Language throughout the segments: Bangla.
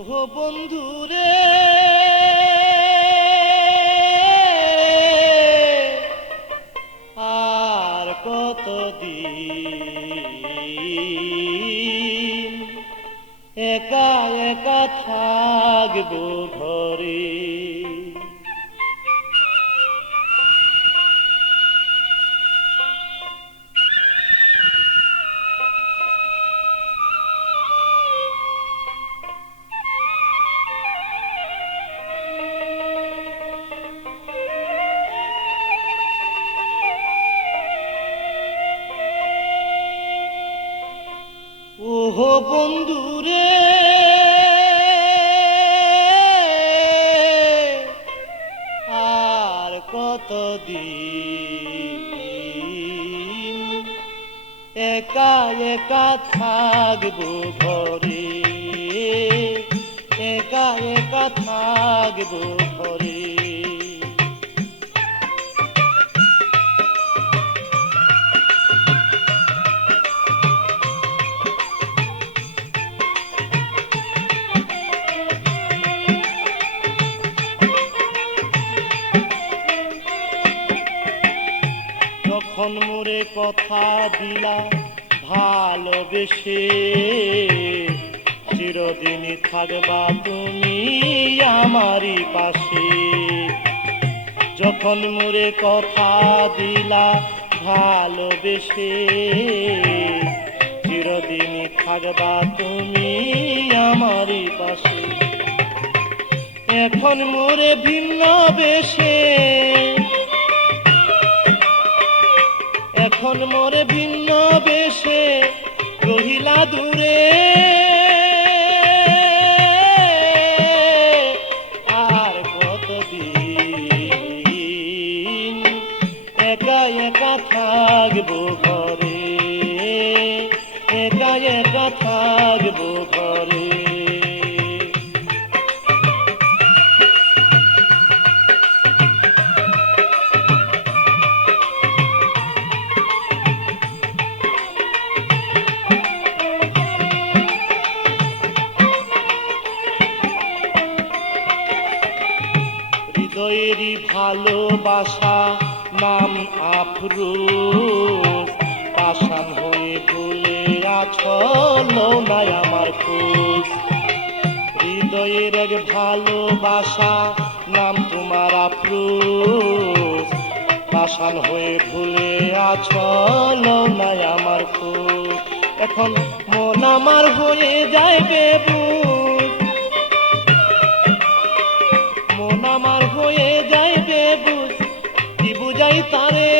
ওহো বন্ধুরে আর কতদিন একা একা থাকবো ঘরে। ওহো বন্ধুরে আর কতদিন একা একা থাকবো ঘরে, একা একা থাকবো ঘরে। যখন মোরে কথা দিলা ভালোবেসে, চিরদিনই থাকবা তুমি আমারই পাশে। যখন মোরে কথা দিলা ভালোবেসে, চিরদিনই থাকবা তুমি আমারই পাশে। এখন মোরে ভিন্ন বেশে, এখন মোরে ভিন্ন বেশে রহিলা দূরে। আর কতদিন একা একা থাকবো ঘরে, একা একা থাকবো ঘরে। হৃদয়েরই ভালোবাসা নাম আফরোজ, পাষাণ হয়ে ভুলে আছো লও নাই আমার খোঁজ। হৃদয়ের এক ভালোবাসা নাম তোমার আফরোজ, পাষাণ হয়ে ভুলে আছো লও নাই আমার খোঁজ। এখন মন আমার হয়ে যায় বেবুঝ, মন আমার হয়ে যায় বেবুঝ, কি বুঝাই তারে।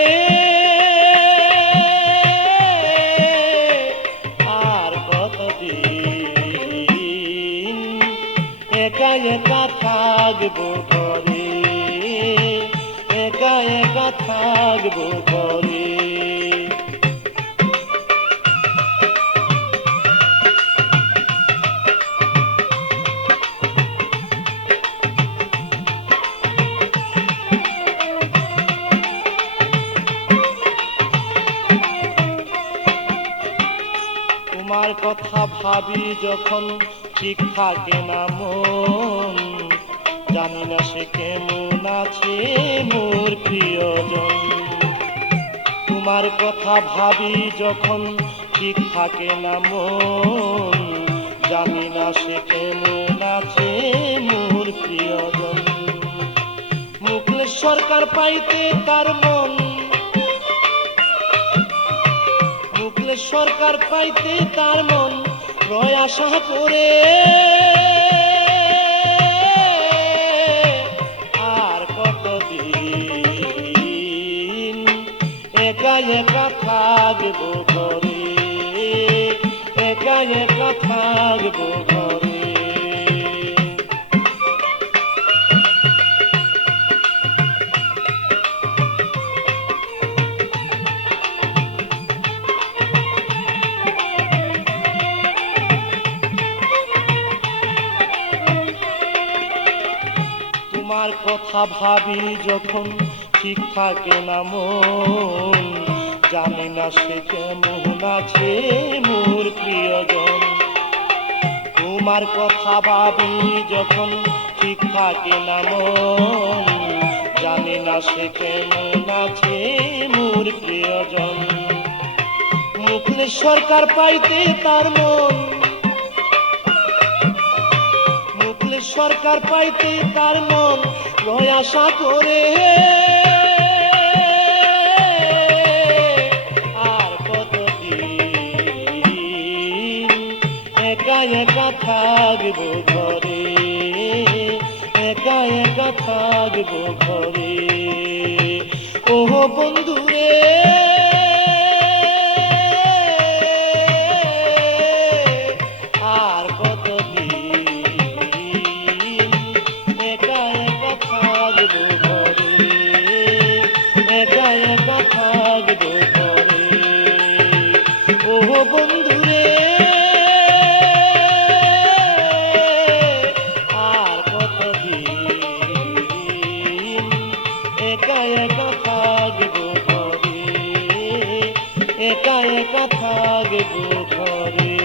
আর কতদিন একা একা থাকবো ঘরে, একা একা থাকবো ঘরে। তোমার কথা ভাবি যখন ঠিক থাকে না মন, জানি না সে কেমন আছে মোর প্রিয়জন। তোমার কথা ভাবি যখন ঠিক থাকে না মন, জানি না সে কেমন আছে মোর প্রিয়জন। মুকলেশ সরকার পাইতে তার মন, মুকলেশ সরকার পাইতে তার মন রয় আশা করে। আর কতদিন একা একা থাকবো ঘরে, একা একা থাকবো ঘরে। তোমার কথা ভাবি যখন ঠিক থাকে না মন, জানি না সে কেমন আছে মোর প্রিয়জন। তোমার কথা ভাবি যখন ঠিক থাকে না মন, জানি না সে কেমন আছে মোর প্রিয়জন। মুখলেস সরকার পাইতে তার মন, মুখলেস সরকার পাইতে তার মন রয় আশা করে। আর কতদিন একা একা থাকবো ঘরে, একা একা থাকবো ঘরে। ও বন্ধুরে আর কতদিন একা একা থাকবো ঘরে, একা একা থাকবো ঘরে। ও বন্ধুরে আর কতদিন একা একা থাকবো ঘরে, একা একা থাকবো ঘরে।